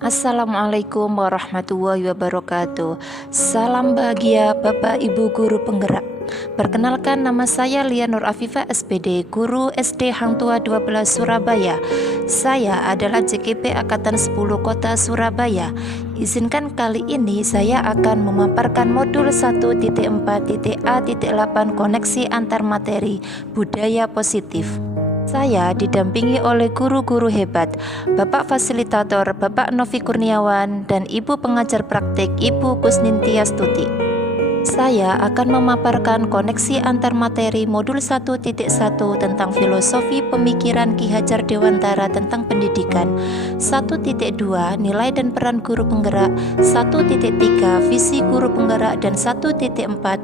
Assalamualaikum warahmatullahi wabarakatuh. Salam bahagia Bapak Ibu Guru Penggerak. Perkenalkan, nama saya Lia Nur Afifah SPD, Guru SD Hang Tua 12 Surabaya. Saya adalah JKP Angkatan 10 Kota Surabaya. Izinkan kali ini saya akan memaparkan modul 1.4.A.8 koneksi antar materi budaya positif. Saya didampingi oleh guru-guru hebat, Bapak Fasilitator Bapak Novi Kurniawan dan Ibu Pengajar Praktik Ibu Kusnintia Stuti. Saya akan memaparkan koneksi antar materi modul 1.1 tentang filosofi pemikiran Ki Hajar Dewantara tentang pendidikan, 1.2 nilai dan peran guru penggerak, 1.3 visi guru penggerak, dan 1.4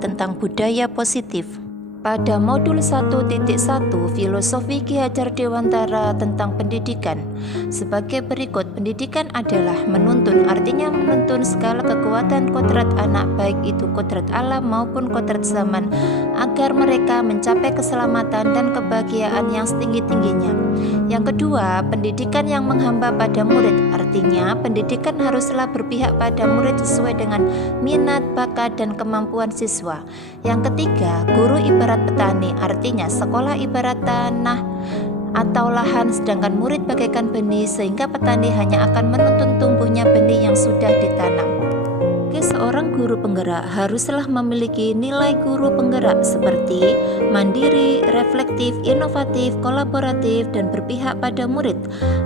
tentang budaya positif. Pada modul 1.1 filosofi Ki Hajar Dewantara tentang pendidikan sebagai berikut. Pendidikan adalah menuntun, artinya menuntun segala kekuatan kodrat anak, baik itu kodrat alam maupun kodrat zaman, agar mereka mencapai keselamatan dan kebahagiaan yang setinggi-tingginya. Yang kedua, pendidikan yang menghamba pada murid, artinya pendidikan haruslah berpihak pada murid sesuai dengan minat, bakat, dan kemampuan siswa. Yang ketiga, guru ibarat petani, artinya sekolah ibarat tanah atau lahan, sedangkan murid bagaikan benih, sehingga petani hanya akan menuntun tumbuhnya benih yang sudah ditanam. Seorang guru penggerak haruslah memiliki nilai guru penggerak seperti mandiri, reflektif, inovatif, kolaboratif, dan berpihak pada murid.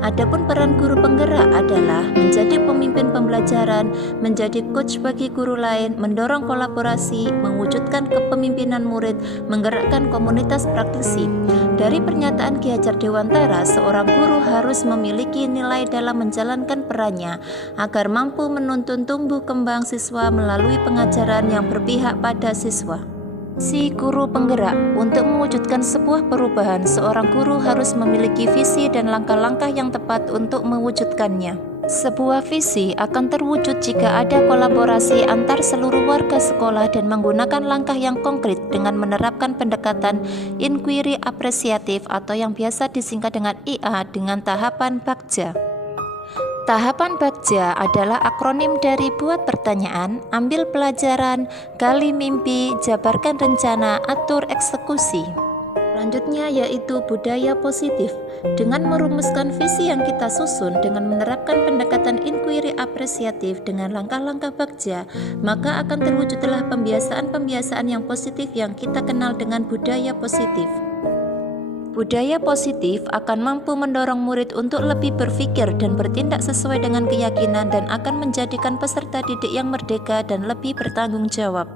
Adapun peran guru penggerak adalah menjadi pemimpin pembelajaran, menjadi coach bagi guru lain, mendorong kolaborasi, mewujudkan kepemimpinan murid, menggerakkan komunitas praktisi. Dari pernyataan Ki Hajar Dewantara, seorang guru harus memiliki nilai dalam menjalankan perannya agar mampu menuntun tumbuh kembang siswa melalui pengajaran yang berpihak pada siswa. Si guru penggerak, untuk mewujudkan sebuah perubahan, seorang guru harus memiliki visi dan langkah-langkah yang tepat untuk mewujudkannya. Sebuah visi akan terwujud jika ada kolaborasi antar seluruh warga sekolah dan menggunakan langkah yang konkret dengan menerapkan pendekatan inquiry apresiatif atau yang biasa disingkat dengan IA dengan tahapan Bagja. Tahapan Bagja adalah akronim dari buat pertanyaan, ambil pelajaran, gali mimpi, jabarkan rencana, atur eksekusi. Selanjutnya yaitu budaya positif. Dengan merumuskan visi yang kita susun dengan menerapkan pendekatan inquiry apresiatif dengan langkah-langkah Bagja, maka akan terwujudlah pembiasaan-pembiasaan yang positif yang kita kenal dengan budaya positif. Budaya positif akan mampu mendorong murid untuk lebih berpikir dan bertindak sesuai dengan keyakinan dan akan menjadikan peserta didik yang merdeka dan lebih bertanggung jawab.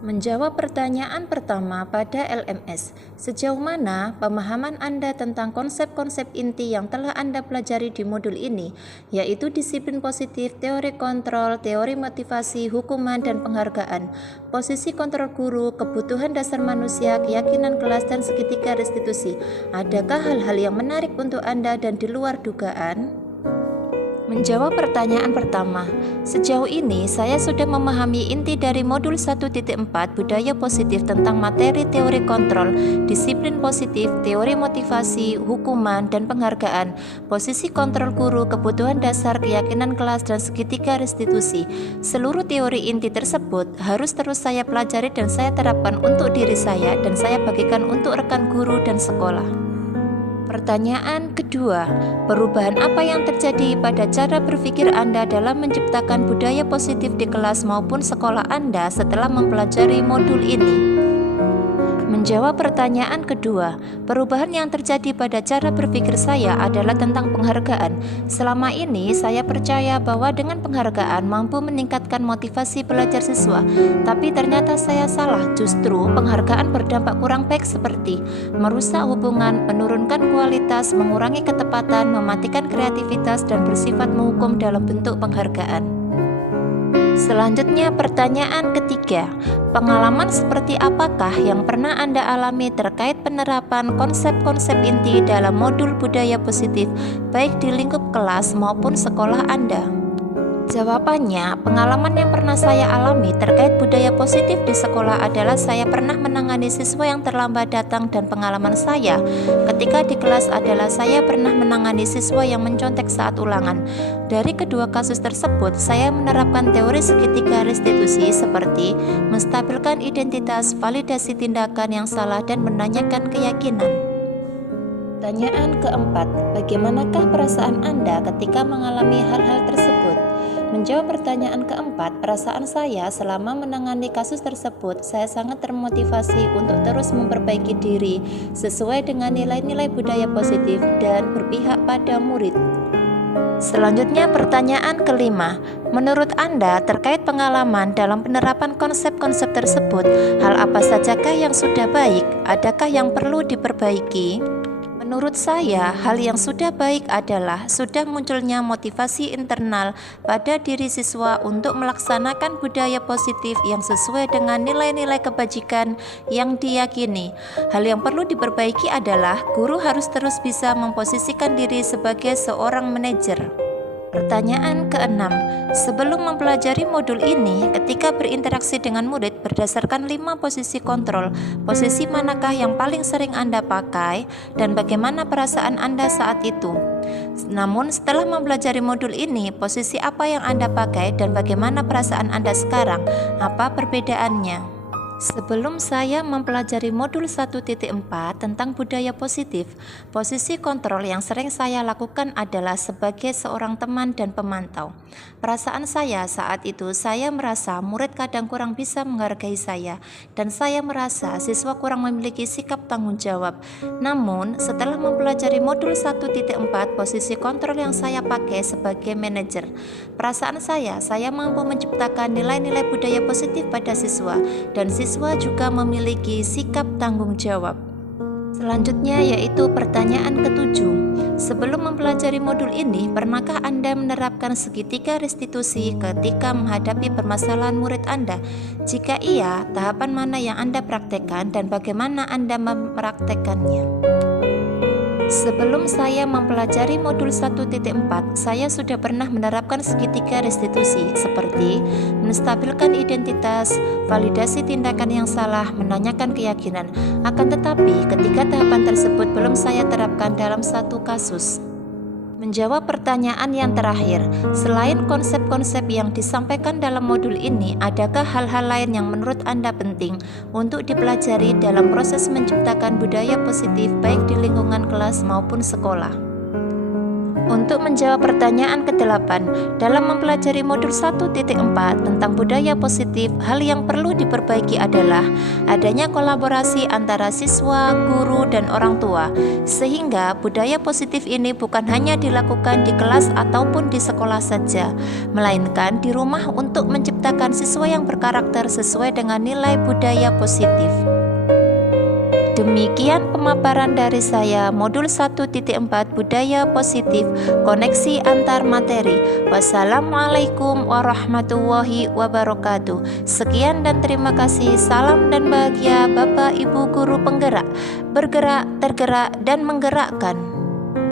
Menjawab pertanyaan pertama pada LMS, sejauh mana pemahaman Anda tentang konsep-konsep inti yang telah Anda pelajari di modul ini, yaitu disiplin positif, teori kontrol, teori motivasi, hukuman, dan penghargaan, posisi kontrol guru, kebutuhan dasar manusia, keyakinan kelas, dan segitiga restitusi. Adakah hal-hal yang menarik untuk Anda dan di luar dugaan? Menjawab pertanyaan pertama, sejauh ini saya sudah memahami inti dari modul 1.4 budaya positif tentang materi teori kontrol, disiplin positif, teori motivasi, hukuman, dan penghargaan, posisi kontrol guru, kebutuhan dasar, keyakinan kelas, dan segitiga restitusi. Seluruh teori inti tersebut harus terus saya pelajari dan saya terapkan untuk diri saya dan saya bagikan untuk rekan guru dan sekolah. Pertanyaan kedua, perubahan apa yang terjadi pada cara berpikir Anda dalam menciptakan budaya positif di kelas maupun sekolah Anda setelah mempelajari modul ini? Menjawab pertanyaan kedua, perubahan yang terjadi pada cara berpikir saya adalah tentang penghargaan. Selama ini saya percaya bahwa dengan penghargaan mampu meningkatkan motivasi belajar siswa, tapi ternyata saya salah. Justru penghargaan berdampak kurang baik seperti merusak hubungan, menurunkan kualitas, mengurangi ketepatan, mematikan kreativitas, dan bersifat menghukum dalam bentuk penghargaan. Selanjutnya pertanyaan ketiga, pengalaman seperti apakah yang pernah Anda alami terkait penerapan konsep-konsep inti dalam modul budaya positif baik di lingkup kelas maupun sekolah Anda? Jawabannya, pengalaman yang pernah saya alami terkait budaya positif di sekolah adalah saya pernah menangani siswa yang terlambat datang, dan pengalaman saya ketika di kelas adalah saya pernah menangani siswa yang mencontek saat ulangan. Dari kedua kasus tersebut, saya menerapkan teori segitiga restitusi seperti menstabilkan identitas, validasi tindakan yang salah, dan menanyakan keyakinan. Pertanyaan keempat, bagaimanakah perasaan Anda ketika mengalami hal-hal tersebut? Menjawab pertanyaan keempat, perasaan saya selama menangani kasus tersebut, saya sangat termotivasi untuk terus memperbaiki diri sesuai dengan nilai-nilai budaya positif dan berpihak pada murid. Selanjutnya pertanyaan kelima, menurut Anda terkait pengalaman dalam penerapan konsep-konsep tersebut, hal apa sajakah yang sudah baik? Adakah yang perlu diperbaiki? Menurut saya, hal yang sudah baik adalah sudah munculnya motivasi internal pada diri siswa untuk melaksanakan budaya positif yang sesuai dengan nilai-nilai kebajikan yang diyakini. Hal yang perlu diperbaiki adalah guru harus terus bisa memposisikan diri sebagai seorang manajer. Pertanyaan keenam, sebelum mempelajari modul ini, ketika berinteraksi dengan murid berdasarkan 5 posisi kontrol, posisi manakah yang paling sering Anda pakai dan bagaimana perasaan Anda saat itu? Namun setelah mempelajari modul ini, posisi apa yang Anda pakai dan bagaimana perasaan Anda sekarang? Apa perbedaannya? Sebelum saya mempelajari modul 1.4 tentang budaya positif, posisi kontrol yang sering saya lakukan adalah sebagai seorang teman dan pemantau. Perasaan saya saat itu, saya merasa murid kadang kurang bisa menghargai saya, dan saya merasa siswa kurang memiliki sikap tanggung jawab. Namun, setelah mempelajari modul 1.4, posisi kontrol yang saya pakai sebagai manajer, perasaan saya mampu menciptakan nilai-nilai budaya positif pada siswa, dan siswa juga memiliki sikap tanggung jawab. Selanjutnya yaitu pertanyaan ketujuh. Sebelum mempelajari modul ini, pernahkah Anda menerapkan segitiga restitusi ketika menghadapi permasalahan murid Anda? Jika iya, tahapan mana yang Anda praktekkan dan bagaimana Anda mempraktekannya? Sebelum saya mempelajari modul 1.4, saya sudah pernah menerapkan segitiga restitusi seperti menstabilkan identitas, validasi tindakan yang salah, menanyakan keyakinan. Akan tetapi, ketika tahapan tersebut belum saya terapkan dalam satu kasus. Menjawab pertanyaan yang terakhir, selain konsep-konsep yang disampaikan dalam modul ini, adakah hal-hal lain yang menurut Anda penting untuk dipelajari dalam proses menciptakan budaya positif baik di lingkungan kelas maupun sekolah? Untuk menjawab pertanyaan ke-8, dalam mempelajari modul 1.4 tentang budaya positif, hal yang perlu diperbaiki adalah adanya kolaborasi antara siswa, guru, dan orang tua, sehingga budaya positif ini bukan hanya dilakukan di kelas ataupun di sekolah saja, melainkan di rumah untuk menciptakan siswa yang berkarakter sesuai dengan nilai budaya positif. Demikian pemaparan dari saya modul 1.4 budaya positif, koneksi antar materi. Wassalamualaikum warahmatullahi wabarakatuh. Sekian dan terima kasih. Salam dan bahagia Bapak Ibu guru penggerak, bergerak, tergerak, dan menggerakkan.